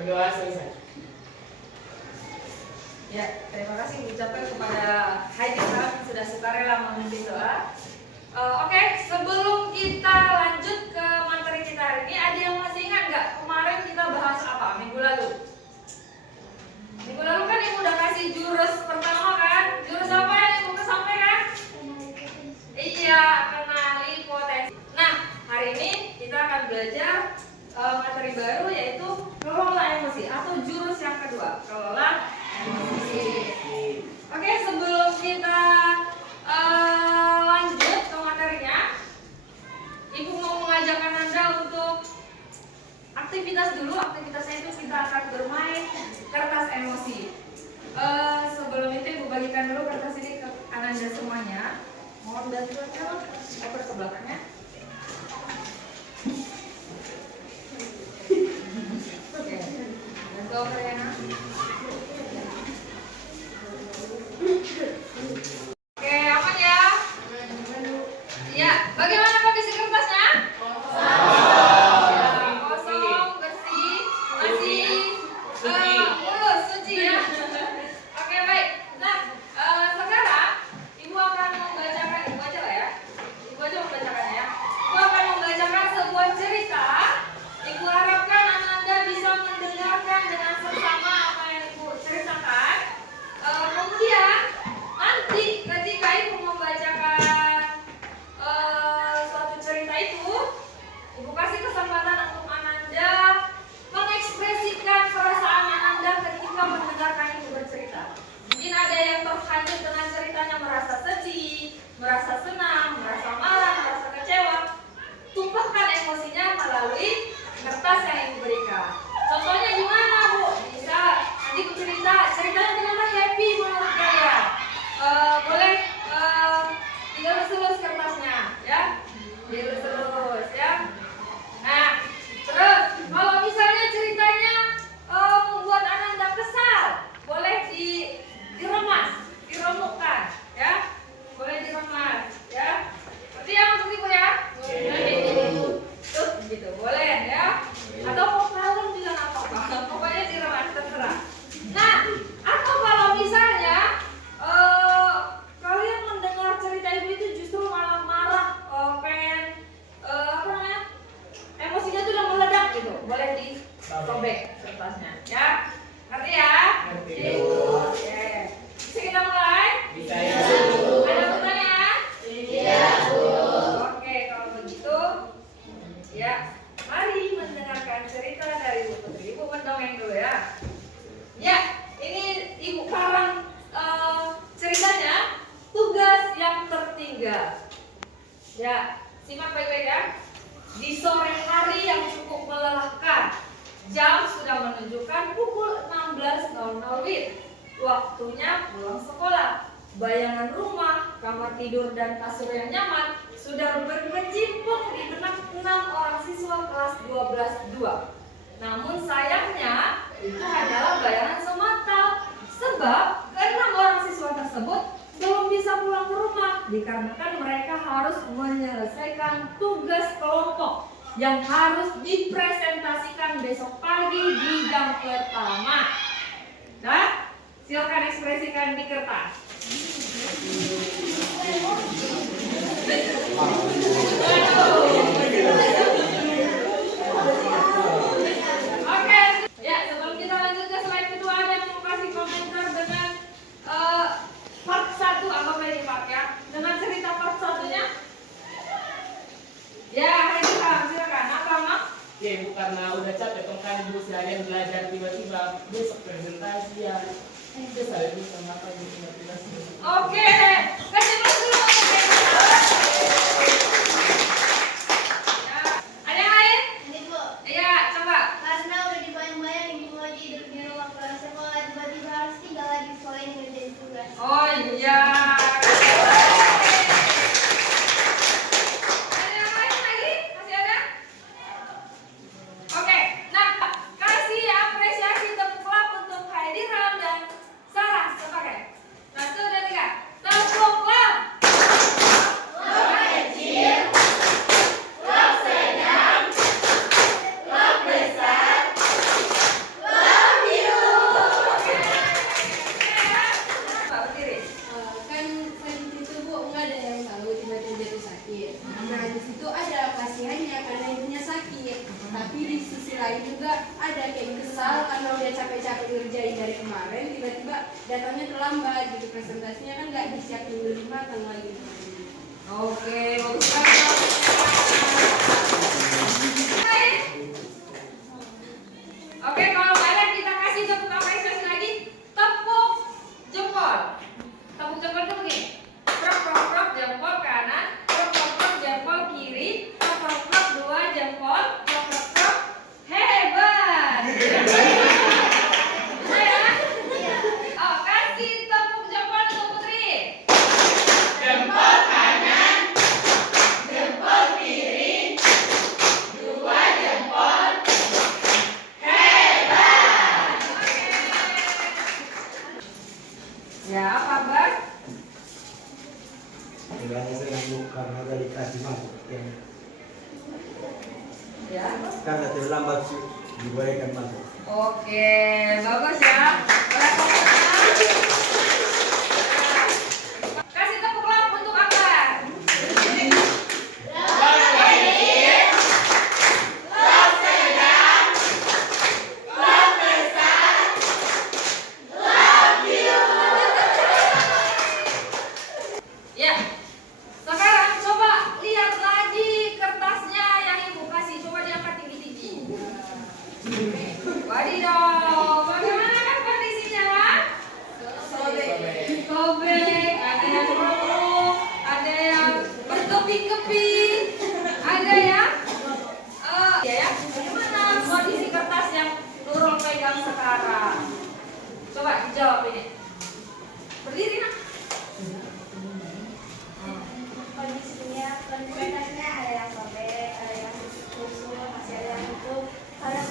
Berdoa selesai. Ya, terima kasih diucapkan kepada Heidi yang sudah sukarela memimpin doa. Oke, sebelum kita lanjut ke materi kita hari ini, ada yang masih ingat nggak kemarin kita bahas apa minggu lalu? Minggu lalu kan ibu udah kasih jurus pertama kan? Jurus apa yang ibu sampaikan? Iya, kenali potensi. Nah, hari ini kita akan belajar materi baru yaitu kelola emosi atau jurus yang kedua, kelola emosi. Oke, sebelum kita lanjut ke materinya, ibu mau mengajarkan Anda untuk aktivitas dulu. Aktivitasnya itu kita akan bermain kertas emosi. Sebelum itu ibu bagikan dulu kertas ini ke Ananda semuanya. Mohon bantuannya, oper ke belakangnya. Oke, bantu oper ya. Oke, aman ya? Iya, bagaimana kondisi kertasnya? Kosong, bersih, masih mulus, suci ya. Oke, baik. Nah, sekarang ibu akan membacakan, ibu aja lah ya. Ibu aja membacakannya ya. Ibu akan membacakan sebuah cerita. Ibu harapkan Anda bisa mendengarkan dengan seksama apa yang ibu ceritakan. Kemudian nanti ketika ibu membacakan suatu cerita itu, ibu kasih kesempatan untuk Ananda mengekspresikan perasaan Ananda ketika mendengarkan ibu bercerita. Mungkin ada yang terhanyut dengan ceritanya, merasa sedih, merasa senang, merasa marah, merasa kecewa. Tumpahkan emosinya melalui kertas yang ibu berikan. Contohnya gimana bu? Bisa nanti ibu ceritanya ternyata happy menurut saya. Boleh dilurus-lurus kertasnya ya, dilurus-lurus ya. Nah, terus kalau misalnya ceritanya membuat Ananda kesal, boleh diremas, diremukkan ya, boleh diremas ya. Berarti yang maksud ibu ya? Tuh gitu, boleh ya. Atau mau kalem juga nggak apa-apa, pokoknya diremas terserah. Nah, atau kalau misalnya kalian mendengar cerita ibu itu justru malah marah, pengen apa namanya, emosinya tuh udah meledak gitu, boleh disobek kertasnya ya. Ngerti ya? Ngerti. Oke, bisa kita mulai? Bisa ya. Ada pertanyaan? Iya, Bu. Oke, kalau begitu ya, mari mendengarkan cerita dari Ibu Putri. Ibu mendongeng dulu ya. Ya, ini ibu karang ceritanya tugas yang tertinggal. Ya, simak baik-baik ya. Di sore hari yang cukup melelahkan, jam sudah menunjukkan pukul 16.00 WIB. Waktunya pulang sekolah. Bayangan rumah, kamar tidur dan kasur yang nyaman sudah berkecimpung di benak 6 orang siswa kelas 12-2. Namun sayangnya itu hanyalah bayangan semata, sebab ke-6 orang siswa tersebut belum bisa pulang ke rumah dikarenakan mereka harus menyelesaikan tugas kelompok yang harus dipresentasikan besok pagi di jam pertama. Nah, silakan ekspresikan di kertas. Oke, ya sebelum kita lanjut ke slide kedua, ada yang mau kasih komentar dengan part 1 apa ini part ya? Dengan cerita part 1-nya? Ya, silakan. Apa mak? Ya Ibu, karena udah capek kan Ibu seharian belajar, tiba-tiba besok presentasi ya. Saya bisa apa Ibu tiba-tiba. Oke, kasih dulu untuk ya. Ada yang lain? Ini Bu, Iya, coba. karena udah dibayang-bayang ibu mau tidur di rumah pulang sekolah, tiba-tiba harus tinggal lagi sekolah ini ngerjain tugas. Oh iya. Ada yang lain lagi? Masih ada? Oke, nah kasih apresiasi tepuk clap untuk Heidi Ram dan Sarah sebagai 1, 2, 3. Tepuk clap. Tapi di sisi lain juga ada kayak kesal karena udah capek-capek ngerjain dari kemarin, tiba-tiba datangnya terlambat gitu, presentasinya kan nggak disiapin lebih matang lagi. Oke, bagus sekali. Oke, kalau kalian kita kasih tepuk apresiasi lagi, tepuk jempol. Tepuk jempol itu begini. Prok prok prok jempol kanan, prok prok prok jempol kiri, prok prok prok dua jempol, prok prok prok. Hebat. Bisa ya? Oh, kasih tepuk jempol untuk Putri. Jempol kanan, jempol kiri, dua jempol. Hebat. Ya, apa Bang? Bilangnya saya ngantuk karena udah dikasih masuk Ya. karena terlambat sih diberikan masuk. Oke, bagus ya. Boleh tepuk tangan. Kasih tepuk lap untuk Akbar. Ya. Sekarang coba lihat lagi kertasnya yang Ibu kasih. Coba diangkat tinggi-tinggi. Wadidaw, bagaimana kan kondisinya? Sobek, ada yang remuk, ada yang berkeping-keping, ada yang ya, bagaimana kondisi kertas yang Nurul pegang sekarang? Coba dijawab ini. Berdiri nak. Kondisinya ada yang sobek, ada yang kusut, masih ada yang tutup. Karena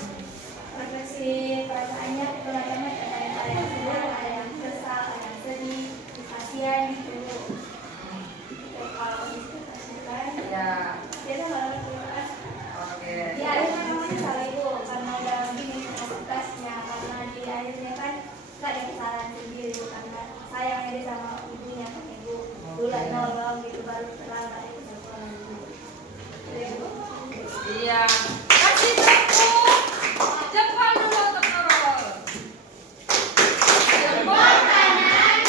ekspresi perasaannya bermacam-macam, ada yang senang, ada yang kesal, ada yang sedih, kasihan gitu. Kalau kondisi kertas kan, Ya, biasa kalau kertas oke. di akhirnya namanya salah itu karena udah bingung sama kertasnya, karena di akhirnya kan nggak ada kesalahan sendiri karena sayangnya dia sama ibunya sama ibu bulan nolong gitu baru terlambat itu sekolah dulu. Iya. Kasih tepuk jempol dulu untuk Nurul. Jempol kanan,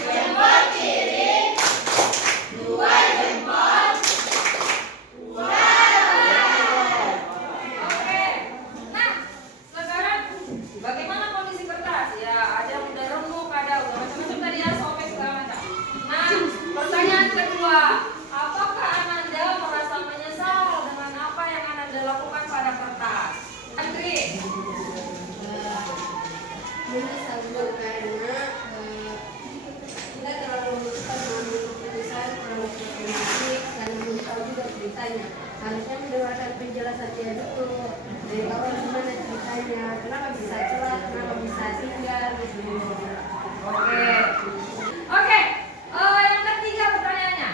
jempol kiri, dua jempol. Oke. Nah, sekarang bagaimana kondisi kertas? Ya, ada yang udah remuk, ada udah macam-macam tadi ya, sobek segala macam. Nah, pertanyaan kedua, apakah Ananda merasa menyesal dengan apa yang Ananda lakukan pada kertas? Andri. Menyesal juga karena kita terlalu memutuskan mengambil keputusan terlalu problematik dan belum tahu juga ceritanya. Harusnya mendengarkan penjelasan dia dulu dari awal gimana ceritanya, kenapa bisa celah, kenapa bisa tinggal gitu. Oke. Oke. Yang ketiga pertanyaannya.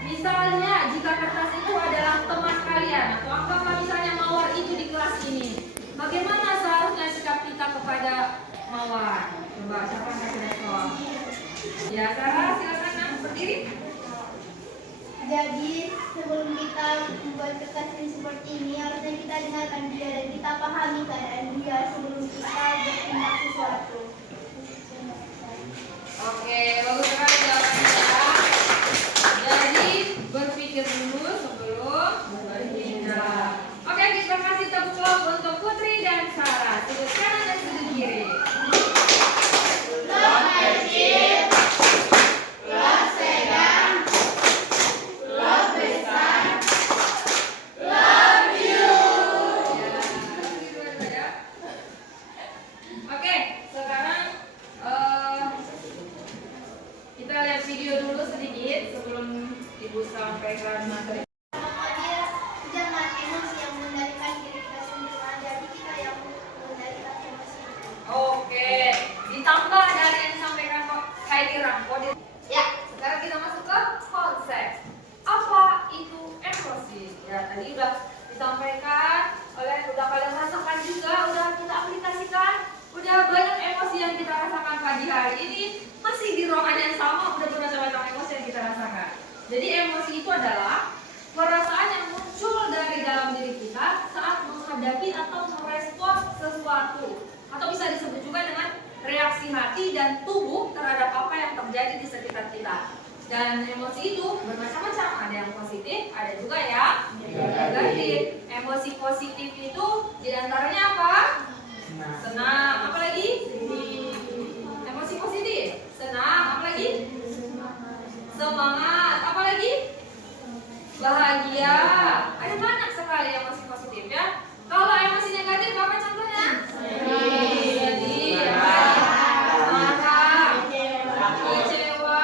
Misalnya jika kertas itu adalah teman kalian atau anggaplah misalnya Mawar itu di kelas ini, bagaimana seharusnya sikap kita kepada Mawar? Coba siapa yang kasih respon? Ya, Sarah silakan Nak, berdiri. Jadi sebelum kita membuat kertas yang seperti ini harusnya kita dengarkan dia dan kita pahami keadaan dia sebelum kita bertindak sesuatu. Oke, bagus sekali jawabannya. Jadi berpikir dulu sebelum bertindak. Oke, kita kasih tepuk tangan untuk Putri dan Sarah. Sudut kanan dan sudut kiri. Blok kecil, blok sedang, blok besar. Love you. Ya. Oke, sekarang kita lihat video dulu sedikit sebelum Ibu sampaikan materi. Dia jangan emosi yang mengendalikan diri kita sendiri, jadi kita yang mengendalikan emosi. Oke, ditambah dari yang disampaikan Heidi Rampo. Ya, sekarang kita masuk ke konsep. Apa itu emosi? Ya, tadi udah disampaikan udah kalian rasakan juga, udah kita aplikasikan. Udah banyak emosi yang kita rasakan pagi hari ini, masih di ruangan yang sama, udah bermacam-macam emosi yang kita rasakan. Jadi emosi itu adalah perasaan yang muncul dari dalam diri kita saat menghadapi atau merespons sesuatu, atau bisa disebut juga dengan reaksi hati dan tubuh terhadap apa yang terjadi di sekitar kita. Dan emosi itu bermacam-macam, ada yang positif, ada juga yang negatif. Emosi positif itu diantaranya apa? Senang, apa lagi? Emosi positif, senang, apa lagi? Semangat, apa lagi? Bahagia. Ada banyak sekali emosi positif ya. Kalau emosi negatif apa contohnya? Sedih, marah, kecewa,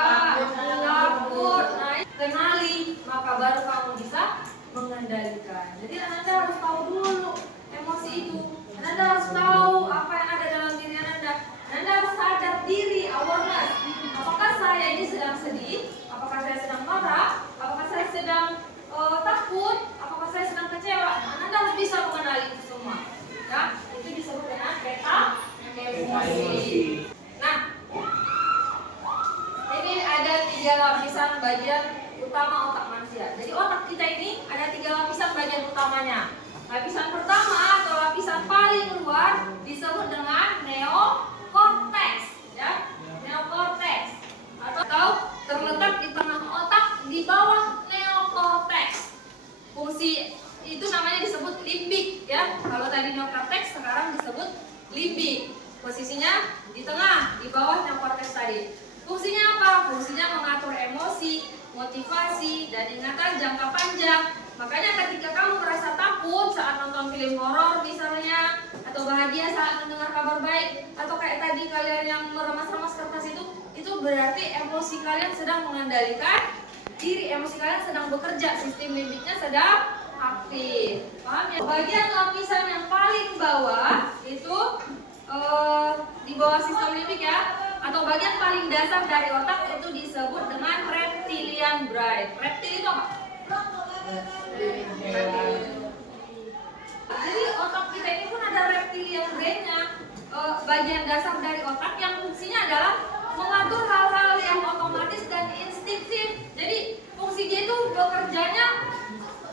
takut. Nah, kenali, maka baru kamu bisa mengendalikan. Jadi Anda harus tahu dulu emosi itu. Anda harus tahu apa yang ada dalam diri Anda. Anda harus sadar diri, awareness. Apakah saya ini sedang sedih? Apakah saya sedang marah? Apakah saya sedang takut? Apakah saya sedang kecewa? Anda harus bisa mengenali itu semua. Ya, itu disebut dengan peta emosi. Nah, ini ada 3 lapisan bagian utama otak manusia. Jadi otak kita ini ada 3 lapisan bagian utamanya. Lapisan pertama atau lapisan paling luar disebut dengan neokorteks, ya, neokorteks, atau terletak di tengah otak di bawah neokorteks. Fungsi itu namanya disebut limbik, ya. Kalau tadi neokorteks, sekarang disebut limbik. Posisinya di tengah, di bawah neokorteks tadi. Fungsinya apa? Fungsinya mengatur emosi, motivasi, dan ingatan jangka panjang. Makanya ketika kamu merasa takut saat nonton film horor misalnya, atau bahagia saat mendengar kabar baik, atau kayak tadi kalian yang meremas-remas kertas itu berarti emosi kalian sedang mengendalikan diri, emosi kalian sedang bekerja, sistem limbiknya sedang aktif. Paham ya? Bagian lapisan yang paling bawah itu di bawah sistem limbik ya, atau bagian paling dasar dari otak itu disebut dengan reptilian brain. Reptil itu apa? Jadi otak kita ini pun ada reptilian brain-nya, bagian dasar dari otak yang fungsinya adalah mengatur hal-hal yang otomatis dan instingtif. Jadi fungsi dia itu bekerjanya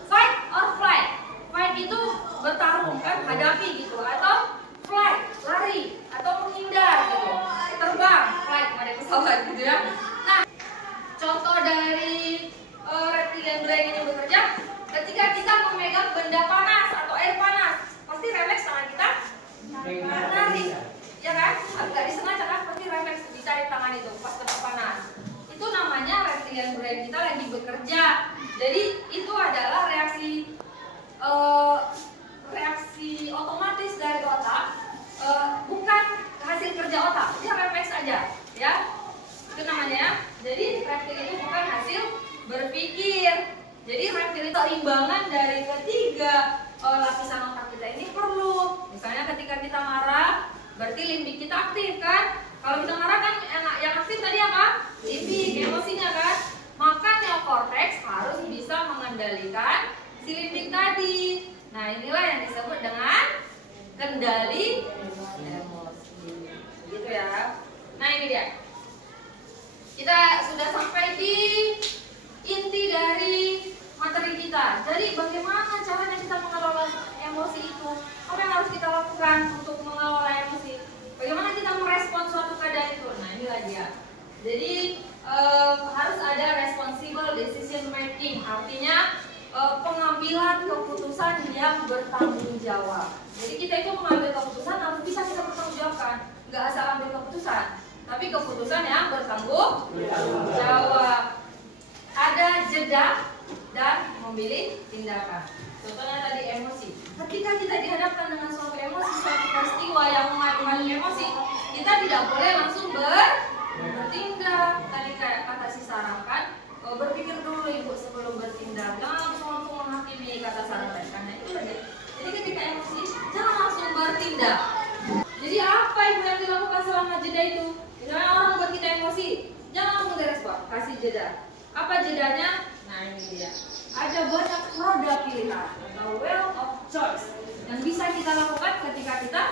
fight or flight. Fight itu bertarung kan, hadapi gitu, atau flight, lari, atau menghindar gitu, terbang, flight, ada pesawat gitu ya. Nah, contoh dari reptilian brain ini bekerja ketika kita memegang benda panas atau air panas, pasti refleks tangan kita menarik, ya kan? Agak disengaja kan, pasti refleks ditarik tangan itu pas kena panas. Itu namanya reptilian brain kita lagi bekerja. Jadi itu adalah reaksi otomatis dari otak, bukan hasil kerja otak, dia refleks aja, ya. Itu namanya. Jadi reptil itu bukan hasil berpikir. Jadi reptil itu imbangan dari ketiga lapisan otak kita ini perlu. Misalnya ketika kita marah, berarti limbik kita aktif kan? Kalau kita marah kan yang aktif tadi apa? Limbik, emosinya kan? Maka neokorteks harus bisa mengendalikan si limbik tadi. Nah, inilah yang disebut dengan kendali emosi. Gitu ya. Nah, ini dia. Kita sudah sampai di inti dari materi kita. Jadi bagaimana caranya kita mengelola emosi itu? Apa yang harus kita lakukan untuk mengelola emosi? Bagaimana kita merespons suatu keadaan itu? Nah, inilah dia. Jadi harus ada responsible decision making. Artinya pengambilan keputusan yang bertanggung jawab. Jadi kita itu mengambil keputusan harus bisa kita bertanggung jawabkan. Nggak asal ambil keputusan, tapi keputusan yang bertanggung jawab. Ada jeda dan memilih tindakan. Contohnya tadi emosi. Ketika kita dihadapkan dengan suatu emosi, suatu peristiwa yang mengandung emosi, kita tidak boleh langsung bertindak. Tadi kayak kata si Sarah kan, berpikir dulu ibu sebelum bertindak. Jangan langsung menghakimi, kata Sarah tadi. Karena itu aja. Jadi ketika emosi, jangan langsung bertindak. Jadi apa yang dilakukan selama jeda itu? Misalnya orang buat kita emosi, jangan langsung direspon, kasih jeda. Apa jedanya? Nah, ini dia. Ada banyak roda pilihan atau wheel of choice yang bisa kita lakukan ketika kita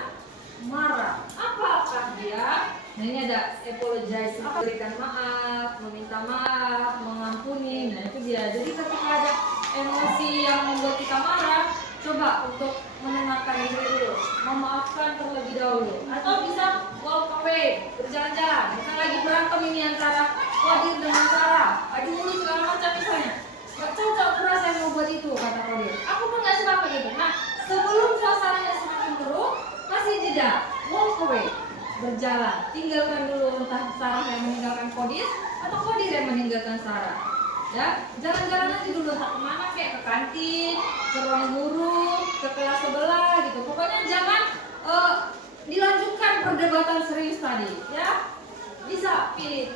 marah. Apakah dia? Nah, ini ada apologize, berikan maaf, meminta maaf, mengampuni. Nah, itu dia. Jadi ketika ada emosi yang membuat kita marah, coba untuk menenangkan diri dulu, memaafkan terlebih dahulu, atau bisa walk away, berjalan-jalan. Misal lagi berantem ini antara Kodir dengan Sarah, adu mulut segala macam misalnya. Gak cocok, aku rasa yang mau buat itu, kata Kodir. Aku pun gak suka begitu. Nah, sebelum suasananya semakin keruh, kasih jeda, walk away, berjalan. Tinggalkan dulu entah Sarah yang meninggalkan Kodir atau Kodir yang meninggalkan Sarah. Ya, jalan-jalan aja dulu, entah kemana, kayak ke kantin, ke ruang guru, ke kelas sebelah gitu. Pokoknya jangan dilanjutkan perdebatan serius tadi, ya. Bisa pilih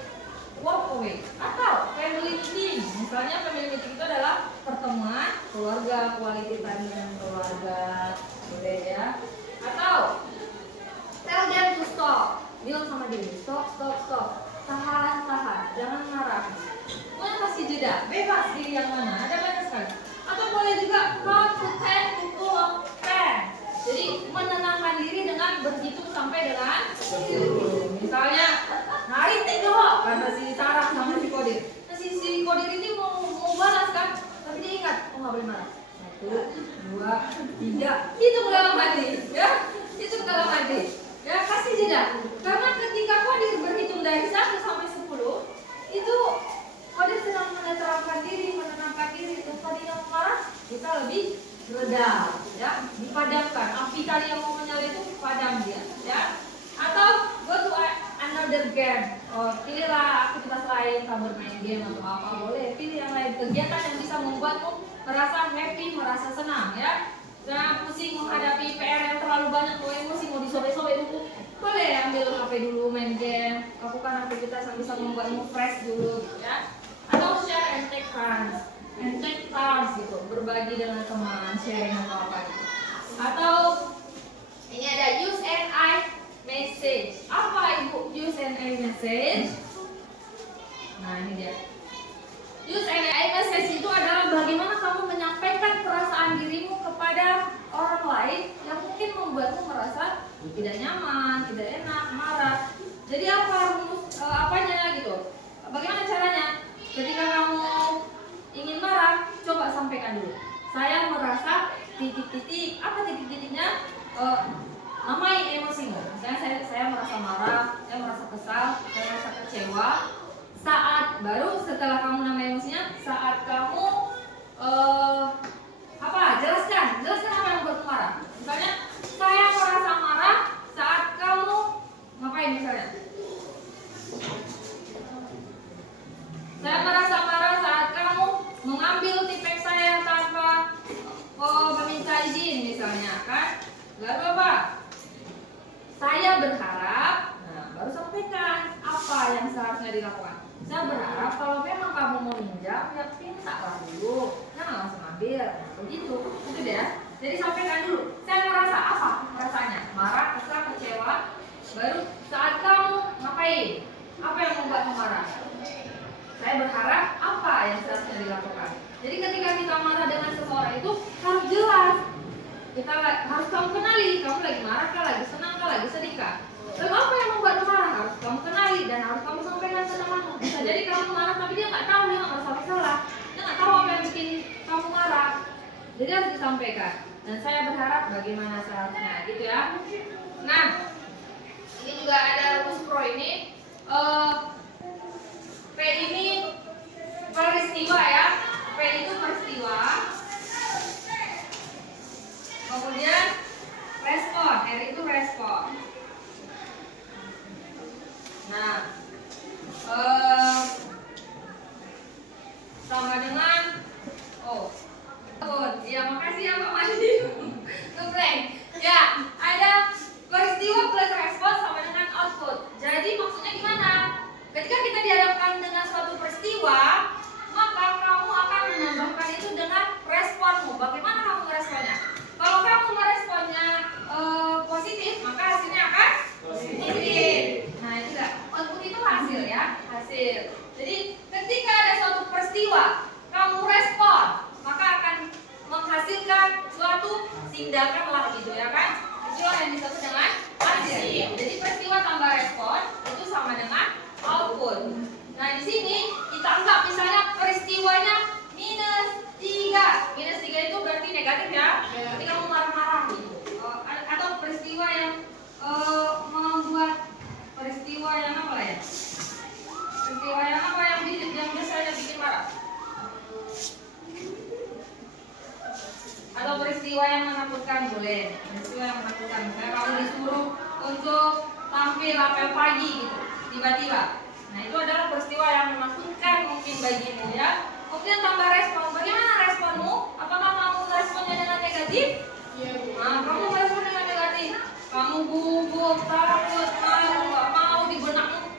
walk away atau family meeting. Misalnya family meeting itu adalah pertemuan keluarga, quality time dengan keluarga, boleh ya. Atau tell them to stop. Bilang sama diri, stop, stop, stop. Tahan, tahan, jangan marah. Mau kasih jeda, bebas pilih yang mana, ada banyak sekali. Atau boleh juga count to 10 to pull of 10. Jadi menenangkan diri dengan berhitung sampai dengan 10. Misalnya, narik 3 kata si Sarah sama si Kodir. Nah, si Kodir ini mau balas kan, tapi dia ingat, oh nggak boleh marah. 1, 2, 3, itu dalam hati, ya, itu dalam hati. Ya, kasih jeda. Karena ketika Kodir berhitung dari 1 sampai 10, itu Kodir sedang menerapkan diri, menenangkan diri. Terus tadi yang marah, kita lebih reda, ya, dipadamkan. Api tadi yang mau menyala itu padam dia, ya. Atau go to another game. Oh, pilihlah aktivitas lain, kamu bermain game atau apa, boleh. Pilih yang lain, kegiatan yang bisa membuatmu merasa happy, merasa senang, ya. Jangan pusing menghadapi PR yang terlalu banyak, kalau emosi mau disobek-sobek buku, boleh ambil HP dulu, main game, lakukan aktivitas yang bisa membuatmu fresh dulu, ya. Atau share and take turns gitu, berbagi dengan teman, sharing atau apa gitu. Atau ini ada use and I message. Apa ibu use and I message? Nah ini dia. Use and I message itu adalah bagaimana kamu menyampaikan perasaan dirimu kepada orang lain yang mungkin membuatmu merasa tidak nyaman, tidak enak, marah. Jadi apa rumus apanya gitu? Bagaimana caranya? Ketika kamu ingin marah, coba sampaikan dulu. Saya merasa titik-titik. Apa titik-titiknya? Namai emosimu. Misalnya saya merasa marah, saya merasa kesal, saya merasa kecewa. Saat baru setelah kamu namai emosinya, saat kamu jelaskan apa yang membuat marah. Misalnya saya merasa marah saat kamu ngapain misalnya? Saya merasa marah saat kamu mengambil tipek saya tanpa meminta izin misalnya, kan? Lalu apa? Saya berharap, nah baru sampaikan apa yang seharusnya dilakukan. Saya berharap kalau memang kamu mau minjam, ya mintalah dulu, jangan langsung ambil, begitu, itu deh. Jadi sampaikan dulu. Saya merasa apa rasanya? Marah, kesal, kecewa. Baru saat kamu ngapain? Apa yang membuatmu marah? Saya berharap apa yang seharusnya dilakukan. Jadi ketika kita marah dengan seseorang itu harus jelas. Kita harus kamu kenali, kamu lagi marah kah, lagi senang kah, lagi sedih kah. Lalu apa yang membuatmu marah? Harus kamu kenali dan harus kamu sampaikan ke temanmu. Bisa jadi kamu marah tapi dia nggak tahu, dia nggak merasa bersalah, dia nggak tahu apa yang bikin kamu marah. Jadi harus disampaikan. Dan saya berharap bagaimana seharusnya, gitu ya. Nah, ini juga ada rumus pro ini. P ini peristiwa ya. P itu peristiwa. Kemudian respon. R itu respon. Nah, sama dengan ya makasih ya Pak Mandi. Ngeblank. Ya, ada peristiwa plus respon sama dengan output. Jadi maksudnya gimana? Ketika kita dihadapkan dengan suatu peristiwa, maka kamu akan menambahkan itu dengan responmu. Bagaimana kamu meresponnya? Kalau kamu meresponnya positif, maka hasilnya akan positif. Nah, itu enggak. Output itu hasil ya, hasil. Jadi ketika ada suatu peristiwa, kamu respon, maka akan menghasilkan suatu tindakan lah gitu ya kan? Itulah yang disebut dengan hasil. Jadi peristiwa tambah respon itu sama dengan output. Nah di sini kita anggap misalnya peristiwanya -3. -3 itu berarti negatif ya. Berarti kamu marah-marah gitu. Sarah? Atau peristiwa yang menakutkan boleh. Peristiwa yang menakutkan. Kayak kamu disuruh untuk tampil apel pagi gitu, tiba-tiba. Nah itu adalah peristiwa yang menakutkan mungkin bagimu ya. Kemudian tambah respon. Bagaimana responmu? Apakah kamu responnya dengan negatif? Nah, kamu respon dengan negatif. Kamu gugup, takut, malu, nggak mau di benakmu.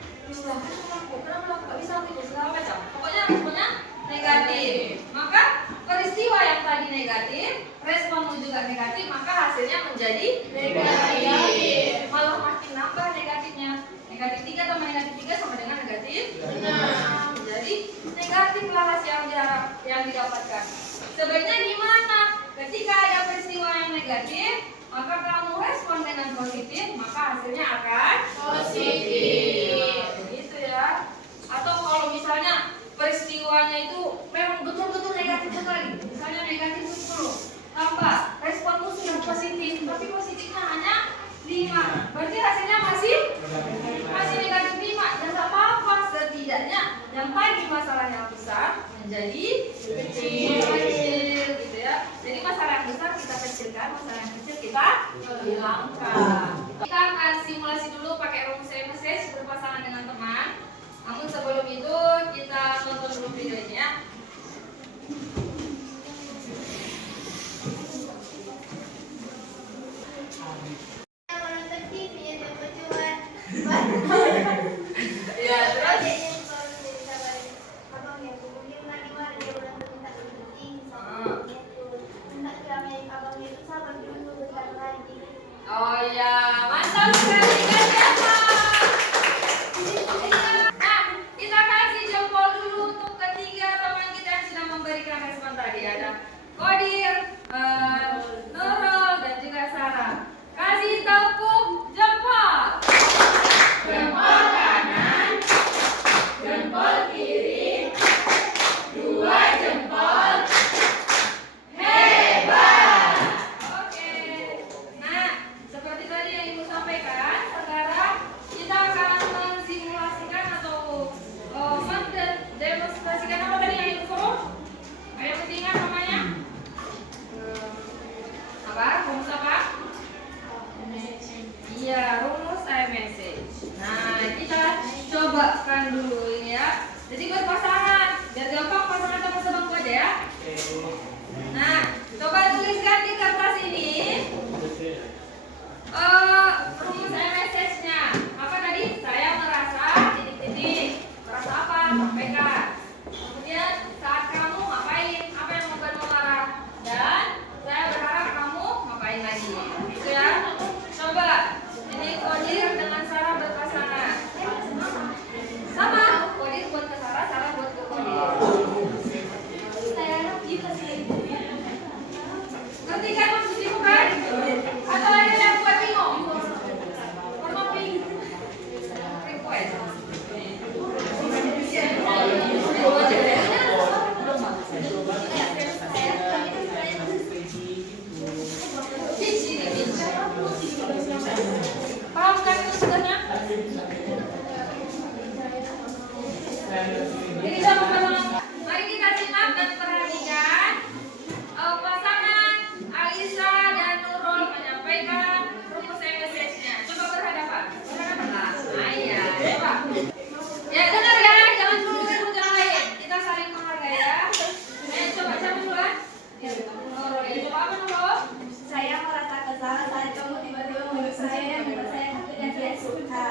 Kenapa nggak bisa gitu segala macam. Pokoknya responnya negatif. Maka peristiwa yang tadi negatif, responmu juga negatif, maka hasilnya menjadi negatif. Malah makin nambah negatifnya. Negatif 3 tambah negatif 3 sama dengan negatif 6. Jadi negatiflah hasil yang didapatkan. Sebaiknya gimana? Ketika ada peristiwa yang negatif, maka kamu respon dengan positif, maka hasilnya akan positif. Begitu ya. Atau kalau misalnya peristiwanya itu memang betul-betul negatif sekali, misalnya negatif 10, tambah responmu sudah positif, tapi positifnya hanya 5, berarti hasilnya masih negatif 5. Dan tak apa-apa, setidaknya yang tadi masalah yang besar menjadi kecil gitu ya. Jadi masalah yang besar kita kecilkan, masalah yang kecil kita hilangkan. Kita akan simulasi dulu pakai rumus message berpasangan dengan teman. Namun sebelum itu kita tonton dulu videonya. Ya, terus oh ya, mantap sekali kan ya. Nah, kita kasih jempol dulu untuk ketiga teman kita yang sudah memberikan respon tadi. Ada Kodir, Nurul, dan juga Sarah. Kasih tepuk jempol. Jempol kanan, jempol kiri, 2 jempol. Hebat. Oke. Nah, seperti tadi yang Ibu sampaikan, sekarang kita akan mensimulasikan atau mendemonstrasikan apa tadi yang Ibu suruh? Ayo ingat namanya? Apa? Rumus apa? Iya, rumus iMessage. Nah, kita cobakan dulu ini ya. Jadi berpasangan, biar gampang pasangan sama sebangku aja ya. Nah, coba tuliskan di kertas ini rumus iMessage-nya. Apa tadi? Saya merasa titik-titik. Merasa apa? Sampaikan. Kemudian saat kamu ngapain? Apa yang membuatmu marah? Dan saya berharap kamu ngapain lagi? Gitu ya. Coba. Ini Kodir dengan Sarah berpasangan. Sama. Kodir buat ke Sarah, Sarah buat ke Kodir. Ngerti kan maksudnya bukan? Atau ada yang buat bingung? Warna pink. Request. Paham kan itu sebenarnya? Ini sama pasangan. Mari kita simak dan perhatikan. Pasangan Alisa dan Nurul menyampaikan rumus message-nya. Coba berhadapan. Berhadapan. Nah, iya. Coba. Ya, dengar ya. Jangan dulu ribut yang lain. Kita saling menghargai ya. Coba siapa duluan? Nurul. Ya, coba apa Nurul? Saya merasa kesal saat kamu tiba-tiba menurut saya dan membuat saya takut dan tidak suka.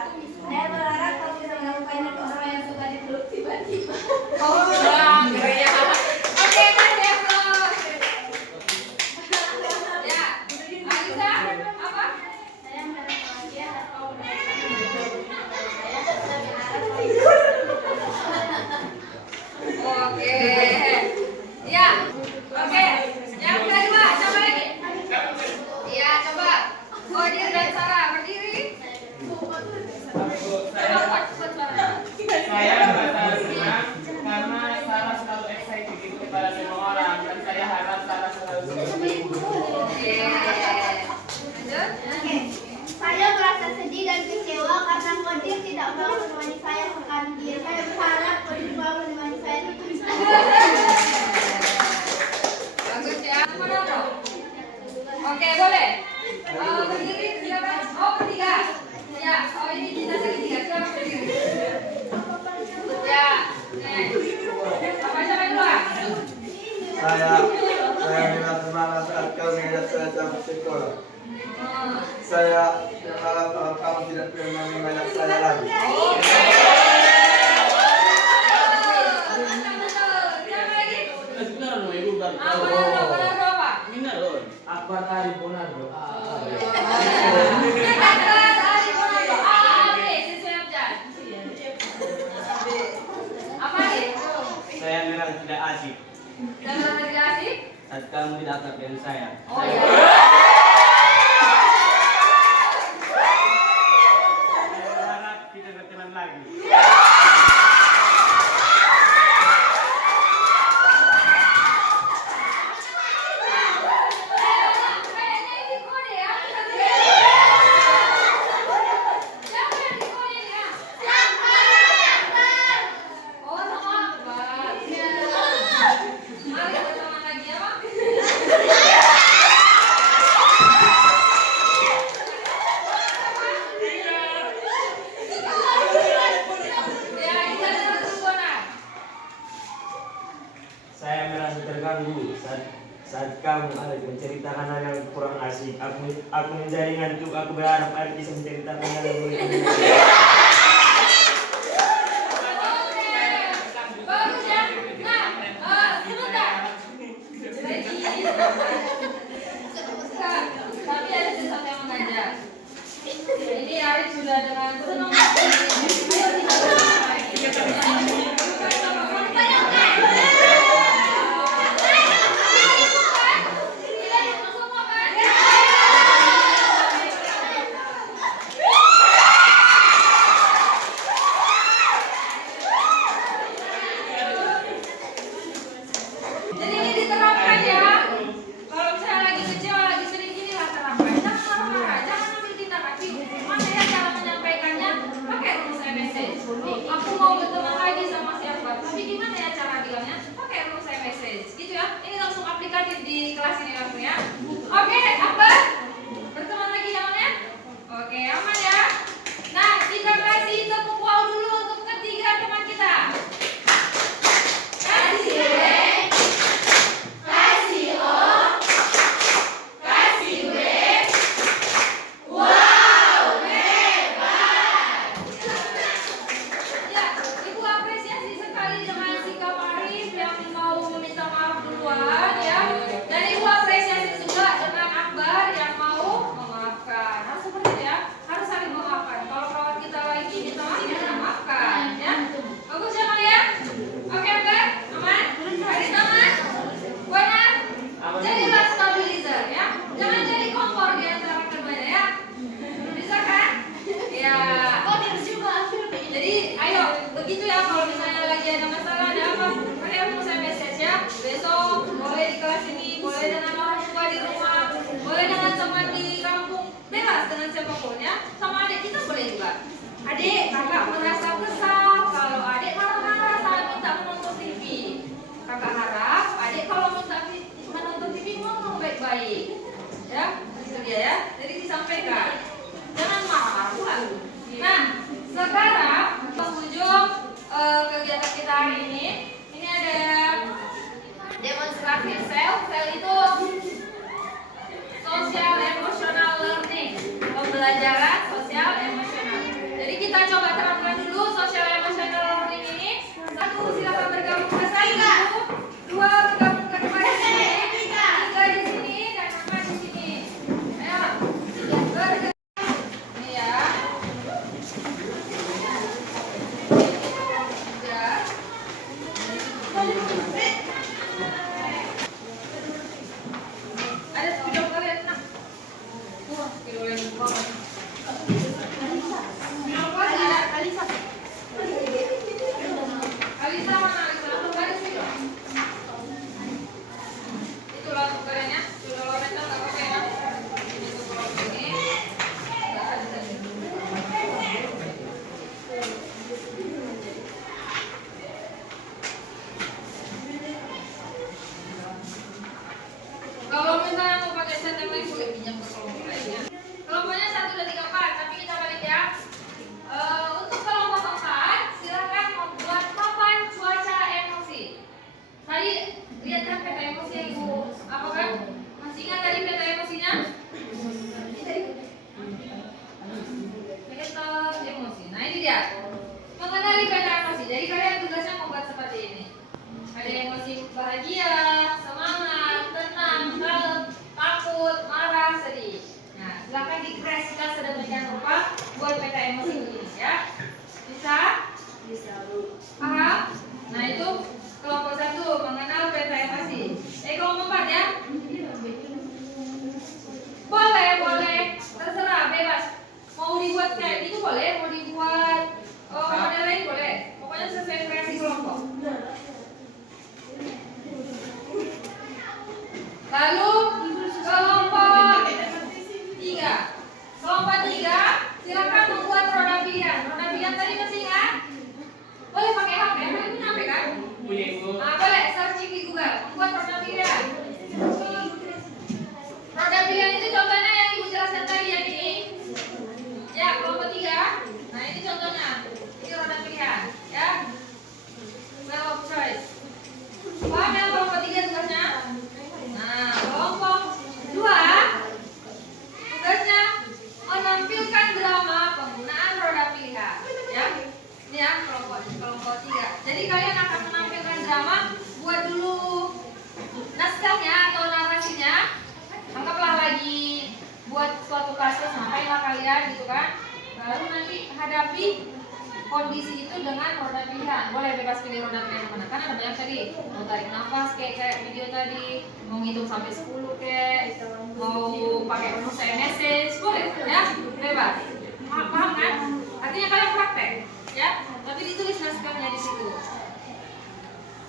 Saya berharap kamu bisa melakukannya ke orang yang suka dipeluk tiba-tiba. Oh, ya. Oke, kan bro. Ya, Alisa, apa? Saya merasa bahagia saat kamu melakukan Oke. Ya. Oke. Yang kedua, coba lagi. Iya, coba. Kodir dan Sarah berdiri. Coba kuat suara. Saya merasa senang karena Sarah selalu excited gitu kepada semua orang dan saya harap Sarah selalu seperti itu. Oke. Lanjut. Oke. Saya merasa sedih dan kecewa karena Kodir tidak mau menemani saya makan dia. Saya berharap Kodir mau menemani saya. Oke, boleh. Berdiri silakan. Oh, bertiga. Ya, oh ini kita segitiga. Silakan berdiri. Ya, siapa duluan? Saya minat semangat saat kau mengingat saya sampai sekolah. Saya berharap kalau kamu tidak pernah mengingat saya lagi. Benar loh, ibu kan. Bonardo apa? Benar loh. Akbar Ari Bonardo. Saya merasa tidak asik saat kamu tidak akrab dengan saya. Oh iya. Saya berharap kita berteman lagi. Saya merasa terganggu saat kamu ada menceritakan hal yang kurang asik. Aku menjadi ngantuk. Aku berharap Ari bisa menceritakan hal yang lebih Bagus ya. Nah, sebentar. Tapi ada sesuatu yang mengajak. Ini Ari sudah dengan senang hati. Ayo kita jadi ini diterapkan ya. Kalau misalnya lagi kecewa, lagi sedih gini lah terapkan. Jangan marah-marah, jangan ambil tindakan. Mana ya cara menyampaikannya? Pakai rumus message. Aku mau berteman lagi sama siapa, tapi gimana ya cara bilangnya? Pakai rumus message, gitu ya. Ini langsung aplikatif di kelas ini langsung ya. Oke, apa? Berteman lagi namanya? Oke, aman ya. Nah, kita kasih tepuk wow dulu untuk ketiga teman kita. Ya, Ibu apresiasi sekali dengan sikap Arif yang mau meminta maaf duluan ya. Dan Ibu apresiasi juga dengan Akbar yang mau memaafkan. Harus seperti itu ya, harus saling memaafkan. Kalau perawat kita lagi minta maaf, kita maafkan ya. Bagus ya Bang ya? Oke Akbar, aman? Arif aman? Benar? Jadilah stabilizer ya. Jangan jadi kompor di antara keduanya ya. Bisa kan? Ya. Jadi ayo begitu ya, kalau misalnya lagi ada masalah ada apa, pakai rumus message ya. Besok boleh di kelas ini, boleh dengan orang tua di rumah, boleh dengan teman di kampung, bebas dengan siapapun ya. Sama adik kita boleh juga. Adik, kakak merasa kesal kalau adik marah-marah saat minta menonton TV. Kakak harap adik kalau minta menonton TV ngomong baik-baik. Ya, itu dia ya. Jadi disampaikan. Jangan marah-marah pula. Nah, sekarang penghujung kegiatan kita hari ini ada demonstrasi sel itu social emotional learning, pembelajaran sosial emosional. Jadi kita coba terapkan dulu social emotional learning ini. Satu, silakan bergabung ke saya. Dua, bergabung ke tempat di sini. Tiga di sini dan empat di sini. Ayo, bergabung. Ini ya. Ada video kalian nak? Video yang Silakan diekspresikan sedemikian rupa buat peta emosi begini ya. Bisa? Bisa, Bu. Paham? Nah itu kelompok 1 mengenal peta emosi. Kelompok 4 ya. Boleh, terserah, bebas. Mau dibuat kayak gitu boleh, mau dibuat model lain boleh. Pokoknya sesuai kreasi kelompok. Lalu kelompok 3. Kelompok 3 silakan membuat roda pilihan. Roda pilihan tadi masih ingat? Boleh pakai HP, boleh punya HP kan? Punya Ibu. Boleh searching di Google. Membuat roda pilihan. Roda pilihan itu contohnya yang Ibu jelaskan tadi yang ini. Ya, kelompok 3. Nah, ini contohnya. Ini roda pilihan, ya. Well of choice. Paham ya kelompok 3 tugasnya? Nah, kelompok 2 tugasnya menampilkan drama penggunaan roda pilihan, ya. Ini ya kelompok 3. Jadi kalian akan menampilkan drama, buat dulu naskahnya atau narasinya. Anggaplah lagi buat suatu kasus, ngapainlah kalian gitu kan. Baru nanti hadapi kondisi itu dengan roda pilihan. Boleh bebas pilih roda pilihan mana, kan ada banyak tadi. Mau tarik nafas kayak video tadi, mau ngitung sampai 10 kayak, mau pakai rumus message, boleh ya, bebas. Paham kan? Artinya kalian praktek ya, tapi ditulis naskahnya di situ.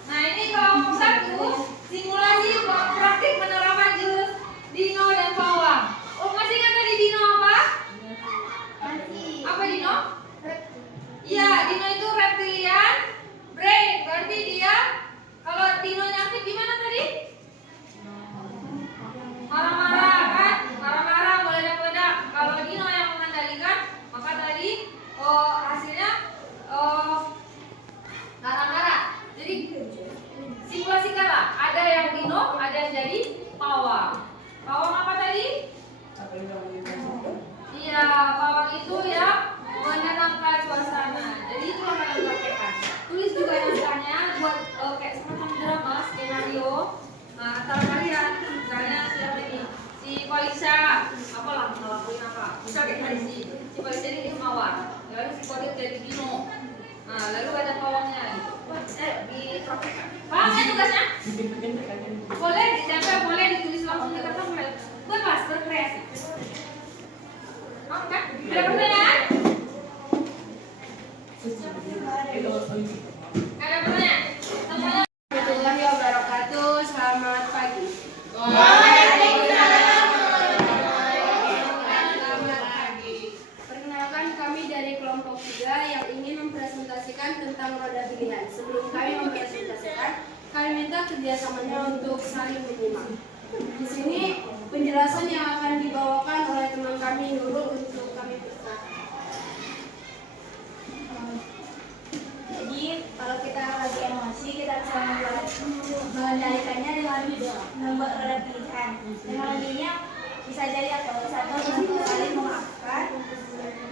Nah ini kelompok 1 simulasi praktik penerapan jurus dino dan pawang. Masih ingat tadi dino apa? Apa dino? Iya, dino itu reptilian brain. Berarti dia kalau dinonya aktif gimana tadi? Marah-marah kan? Marah-marah, meledak-ledak. Kalau dino yang mengendalikan, maka tadi hasilnya marah-marah. Jadi simulasikanlah. Ada yang dino, ada yang jadi pawang. Pawang apa tadi? Iya, pawang itu ya menenangkan suasana. Jadi itu yang kalian praktekkan. Tulis juga naskahnya buat kayak semacam drama, skenario. Nah, antara kalian, misalnya siapa ini? Si Polisa, apalah ngelakuin apa? Bisa kayak tadi si Polisa ini mawar. Lalu si Kodir jadi Bino. Nah, lalu ada pawangnya. Dipraktekkan. Paham ya tugasnya? Boleh ditempel, boleh ditulis langsung di kertas, boleh. Bebas berkreasi. Oke, ada pertanyaan? Ada pertanyaan? Semuanya. Warahmatullahi wabarakatuh. Selamat pagi. Perkenalkan, kami dari kelompok 3 yang ingin mempresentasikan tentang roda pilihan. Sebelum kami mempresentasikan, kami minta kerjasamanya untuk saling menyimak. Di sini penjelasan yang akan dibawakan oleh teman kami Nurul untuk kami persilakan. Jadi kalau kita lagi emosi, kita bisa mengendalikannya dengan membuat roda pilihan. Teknologinya bisa jadi atau saling memaafkan,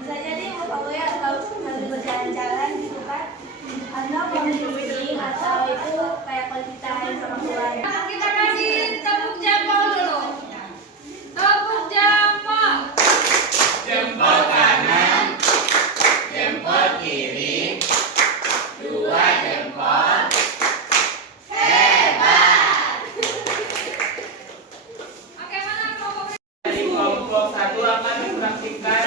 bisa jadi membawa atau sambil berjalan-jalan gitu kan, atau meeting atau itu kayak kalau kita sama keluarga. Kita kasih tepuk jempol dulu. Tepuk jempol. Jempol kanan, jempol kiri, 2 jempol. Oke, mana kelompok Dari kelompok 1 akan mempraktikkan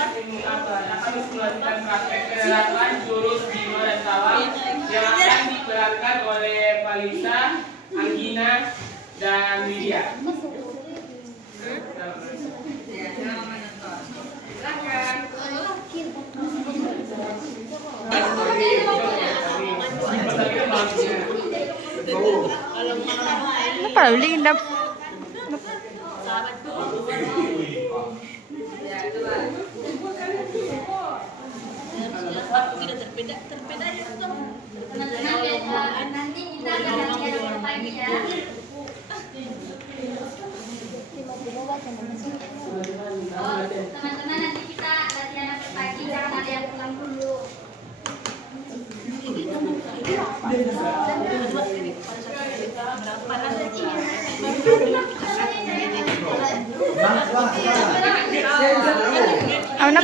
akan disimulasikan praktek penerapan jurus dino dan pawang yang akan diperankan oleh Valisa, Anggina, dan Lydia. Ya, jangan menonton. Silakan. Para uling dap. Ya, coba. Nanti kita akan latihan pagi ya. Teman-teman nanti kita latihan sampai pagi, jangan ada yang pulang dulu. Mas, Oke,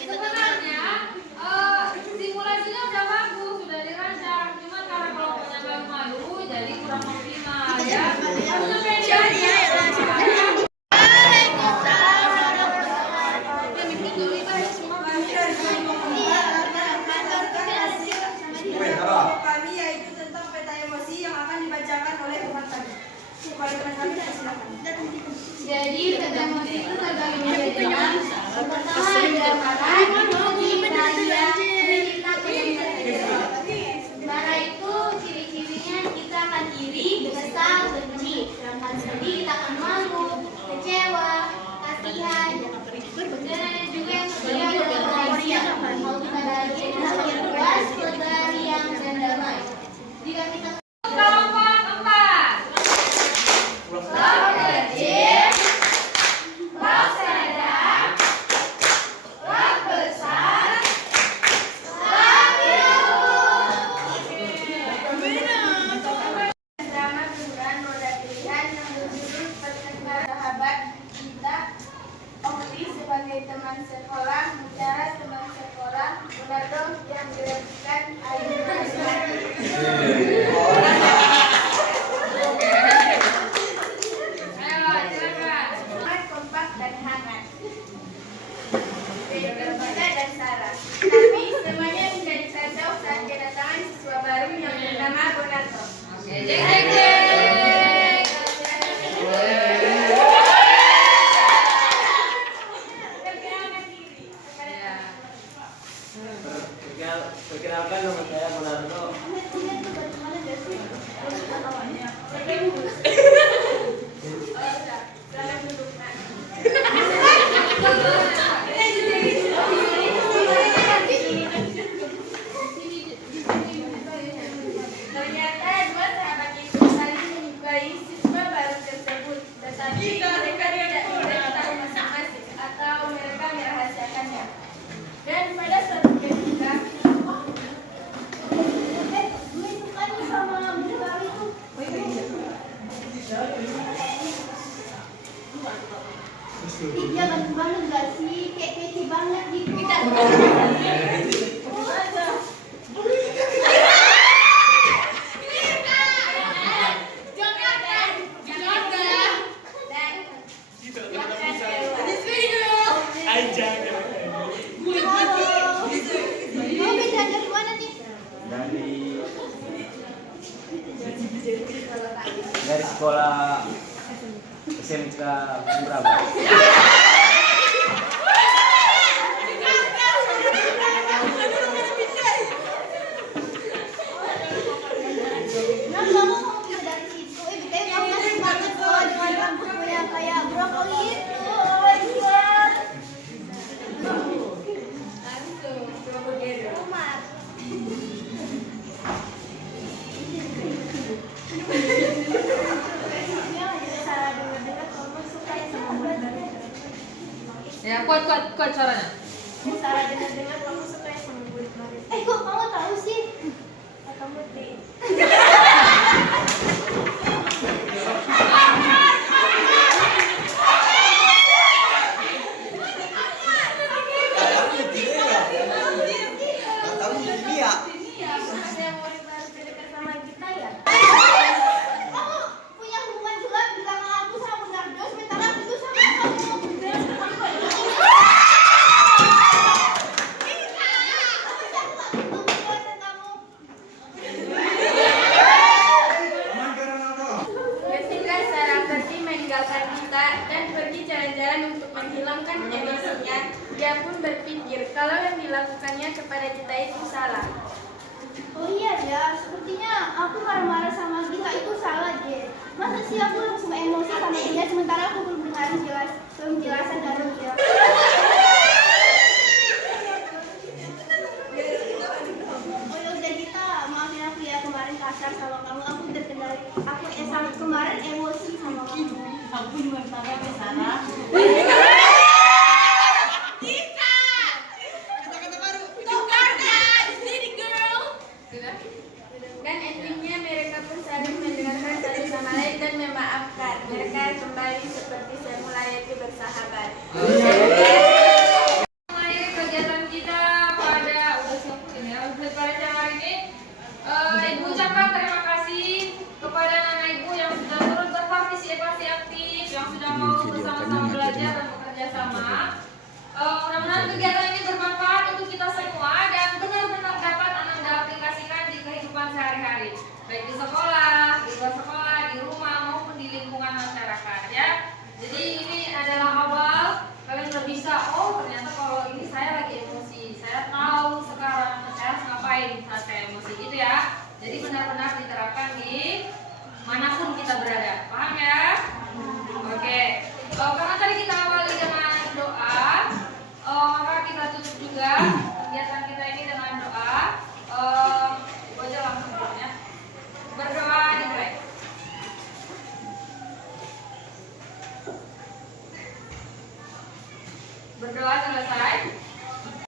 sebenarnya simulasinya udah bagus, sudah dirancang. Cuma karena kelompoknya malu-malu, jadi kurang optimal ya. Harusnya pede aja. Kami yaitu tentang peta emosi yang akan dibacakan oleh teman kami. Kepada teman kami, silakan. Jadi peta emosi itu terbagi menjadi dua. Pertama ada marah, emosi, bahagia, cerita, marah itu ciri-cirinya kita akan iri, kesal, benci. Sedangkan sedih kita akan malu, kecewa, kasihan. Dan ada juga yang kedua adalah bahagia. Kalau kita bahagia kita akan puas, lega, riang, dan damai. Jika kita Kelompok 4. Blok kecil, blok sedang, blok besar, drama hiburan roda pilihan yang berjudul Pertemuan Sahabat Kita. Okti sebagai teman sekolah, bicara teman sekolah, Ronaldo yang dilakukan Ayu Nasrani. Ayo, silakan. Sangat kompak dan hangat. Berbeda dan Sarah. Tapi semuanya menjadi kacau saat kedatangan siswa baru yang bernama Ronaldo. Jeng jeng jeng. Perkenalkan nama saya Monardo. Ternyata dua sahabat itu saling menyukai siswa baru tersebut, tetapi mereka tidak tahu masing-masing atau mereka merahasiakannya. Dan pada suatu ketika, gue itu kan sama baru itu. Dia ganteng banget gak sih? Kayak kece banget gitu. Dari sekolah SMK Surabaya. Nah, kamu mau dari situ, BTW kamu masih banget loh dengan rambutmu yang kayak brokoli itu. Oh my god. Umar. Salah dengar-dengar kamu suka sama murid. Ya, kuat suaranya. Salah dengar-dengar kamu suka sama murid. Kok kamu tahu sih? Kamu deh. Ada yang mau dekat sama kita ya? Kamu punya hubungan gelap di belakang aku sama Ronaldo, sementara aku tuh sama kamu. Ketika Sarah pergi meninggalkan kita dan pergi jalan-jalan untuk menghilangkan emosinya, dia pun berpikir kalau yang dilakukannya kepada kita itu salah. Oh iya ya, sepertinya aku marah-marah sama Gita itu salah deh. Masa sih aku langsung emosi sama dia sementara aku belum jelas